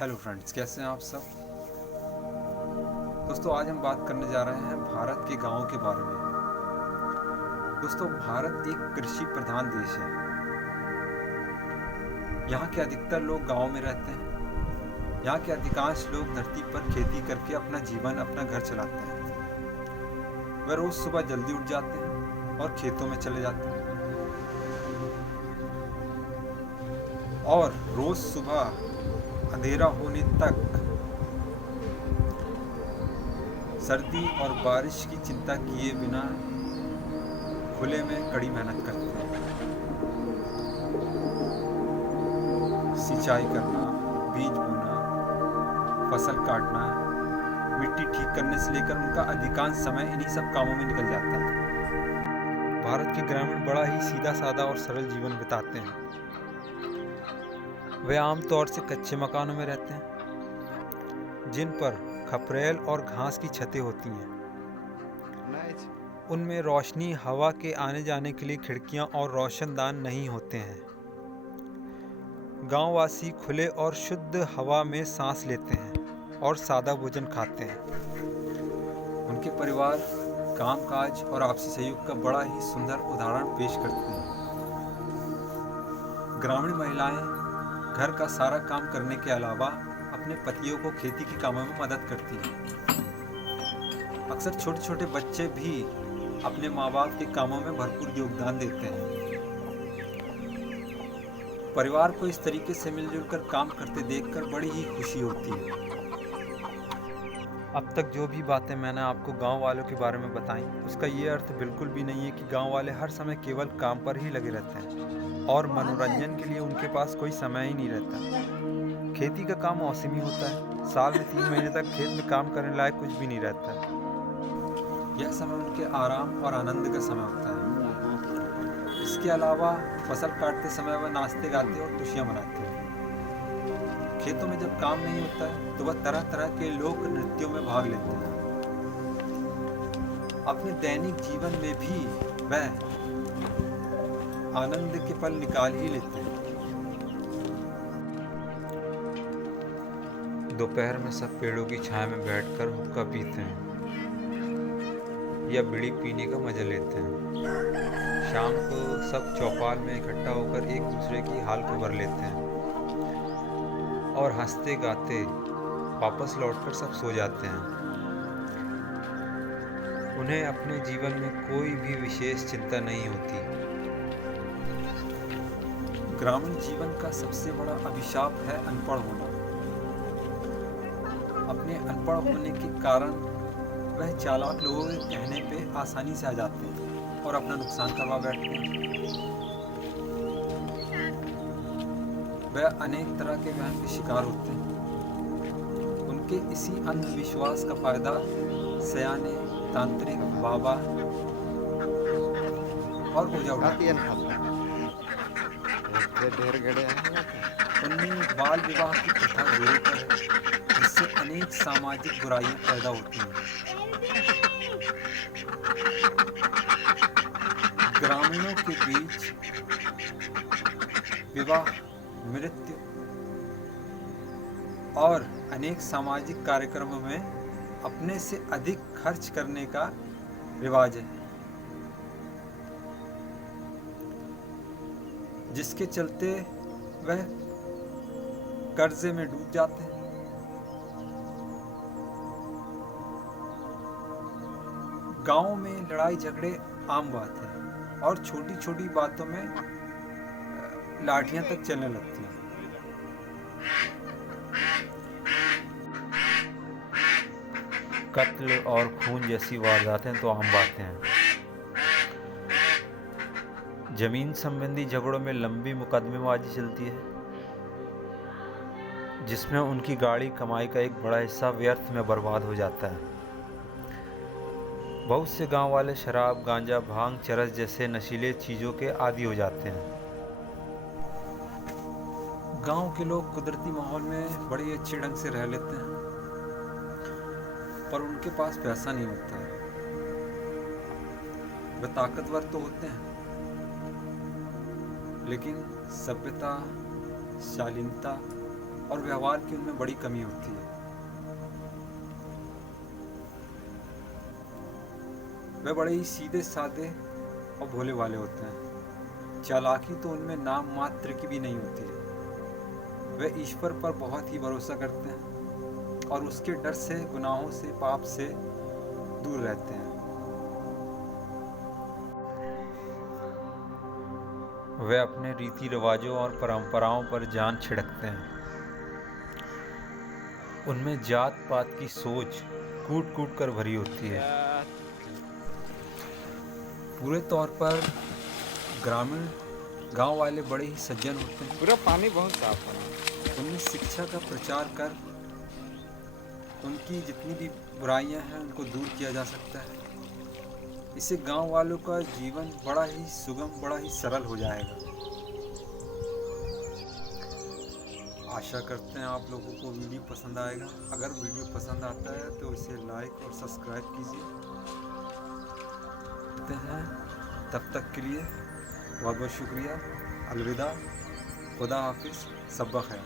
Hello friends, कैसे हैं आप सब। दोस्तों, आज हम बात करने जा रहे हैं भारत के गांवों के बारे में। दोस्तों, भारत एक कृषि प्रधान देश है। यहाँ के अधिकतर लोग गांव में रहते हैं। यहाँ के अधिकांश लोग धरती पर खेती करके अपना जीवन, अपना घर चलाते हैं। वे रोज सुबह जल्दी उठ जाते हैं और खेतों में चले जाते हैं, और रोज सुबह अंधेरा होने तक सर्दी और बारिश की चिंता किए बिना खुले में कड़ी मेहनत करते हैं। सिंचाई करना, बीज बोना, फसल काटना, मिट्टी ठीक करने से लेकर उनका अधिकांश समय इन्हीं सब कामों में निकल जाता है। भारत के ग्रामीण बड़ा ही सीधा साधा और सरल जीवन बिताते हैं। वे आमतौर से कच्चे मकानों में रहते हैं, जिन पर खपरेल और घास की छतें होती हैं। उनमें रोशनी, हवा के आने जाने के लिए खिड़कियां और रोशनदान नहीं होते हैं। गांववासी खुले और शुद्ध हवा में सांस लेते हैं और सादा भोजन खाते हैं। उनके परिवार कामकाज और आपसी सहयोग का बड़ा ही सुंदर उदाहरण पेश करते हैं। ग्रामीण महिलाएं घर का सारा काम करने के अलावा अपने पतियों को खेती के कामों में मदद करती हैं। अक्सर छोटे छोटे बच्चे भी अपने माँ बाप के कामों में भरपूर योगदान देते हैं। परिवार को इस तरीके से मिलजुल कर काम करते देखकर बड़ी ही खुशी होती है। अब तक जो भी बातें मैंने आपको गांव वालों के बारे में बताई, उसका ये अर्थ बिल्कुल भी नहीं है कि गांव वाले हर समय केवल काम पर ही लगे रहते हैं और मनोरंजन के लिए उनके पास कोई समय ही नहीं रहता। खेती का काम मौसमी होता है। साल में 3 महीने तक खेत में काम करने लायक कुछ भी नहीं रहता है। यह समय उनके आराम और आनंद का समय होता है। इसके अलावा फसल काटते समय वह नाचते गाते और खुशियाँ मनाते हैं। खेतों में जब काम नहीं होता है तो वह तरह तरह के लोक नृत्यों में भाग लेते हैं। अपने दैनिक जीवन में भी वह आनंद के पल निकाल ही लेते हैं। दोपहर में सब पेड़ों की छाया में बैठकर हुक्का पीते हैं या बीड़ी पीने का मजा लेते हैं। शाम को सब चौपाल में इकट्ठा होकर एक दूसरे की हाल खबर लेते हैं और हंसते गाते वापस लौटकर सब सो जाते हैं। उन्हें अपने जीवन में कोई भी विशेष चिंता नहीं होती। ग्रामीण जीवन का सबसे बड़ा अभिशाप है अनपढ़ होना। अपने अनपढ़ होने के कारण वह चालाक लोगों के कहने पे आसानी से आ जाते हैं और अपना नुकसान करवा बैठते हैं। वह अनेक तरह के वहम के शिकार होते हैं। उनके इसी अंधविश्वास का फायदा सयाने, तांत्रिक, बाबा और ओझा उठाते हैं। उनमें बाल विवाह की प्रथा जोरों पर है, जिससे अनेक सामाजिक बुराइयां पैदा होती हैं। ग्रामीणों के बीच विवाह, मृत्यु और अनेक सामाजिक कार्यक्रमों में अपने से अधिक खर्च करने का रिवाज है, जिसके चलते वह कर्जे में डूब जाते हैं। गांव में लड़ाई झगड़े आम बात है और छोटी छोटी बातों में लाठियां तक चलने लगती हैं। कत्ल और खून जैसी वारदातें तो आम बातें हैं। जमीन संबंधी झगड़ों में लंबी मुकदमेबाजी चलती है, जिसमें उनकी गाड़ी कमाई का एक बड़ा हिस्सा व्यर्थ में बर्बाद हो जाता है। बहुत से गांव वाले शराब, गांजा, भांग, चरस जैसे नशीले चीज़ों के आदी हो जाते हैं। गांव के लोग कुदरती माहौल में बड़े अच्छे ढंग से रह लेते हैं, पर उनके पास पैसा नहीं होता है। वे ताकतवर तो होते हैं, लेकिन सभ्यता, शालीनता और व्यवहार की उनमें बड़ी कमी होती है। वे बड़े ही सीधे साधे और भोले भाले होते हैं। चालाकी तो उनमें नाम मात्र की भी नहीं होती है। वे ईश्वर पर बहुत ही भरोसा करते हैं और उसके डर से, गुनाहों से, पाप से दूर रहते हैं। वे अपने रीति रिवाजों और परंपराओं पर जान छिड़कते हैं। उनमें जात पात की सोच कूट कूट कर भरी होती है। पूरे तौर पर ग्रामीण गांव वाले बड़े ही सज्जन होते हैं। पूरा पानी बहुत साफ है। उनमें शिक्षा का प्रचार कर उनकी जितनी भी बुराइयां हैं उनको दूर किया जा सकता है। इससे गांव वालों का जीवन बड़ा ही सुगम, बड़ा ही सरल हो जाएगा। आशा करते हैं आप लोगों को वीडियो पसंद आएगा। अगर वीडियो पसंद आता है तो इसे लाइक और सब्सक्राइब कीजिए। तब तक के लिए बहुत बहुत शुक्रिया। अलविदा, खुदा हाफिज़, सब्बा खैर।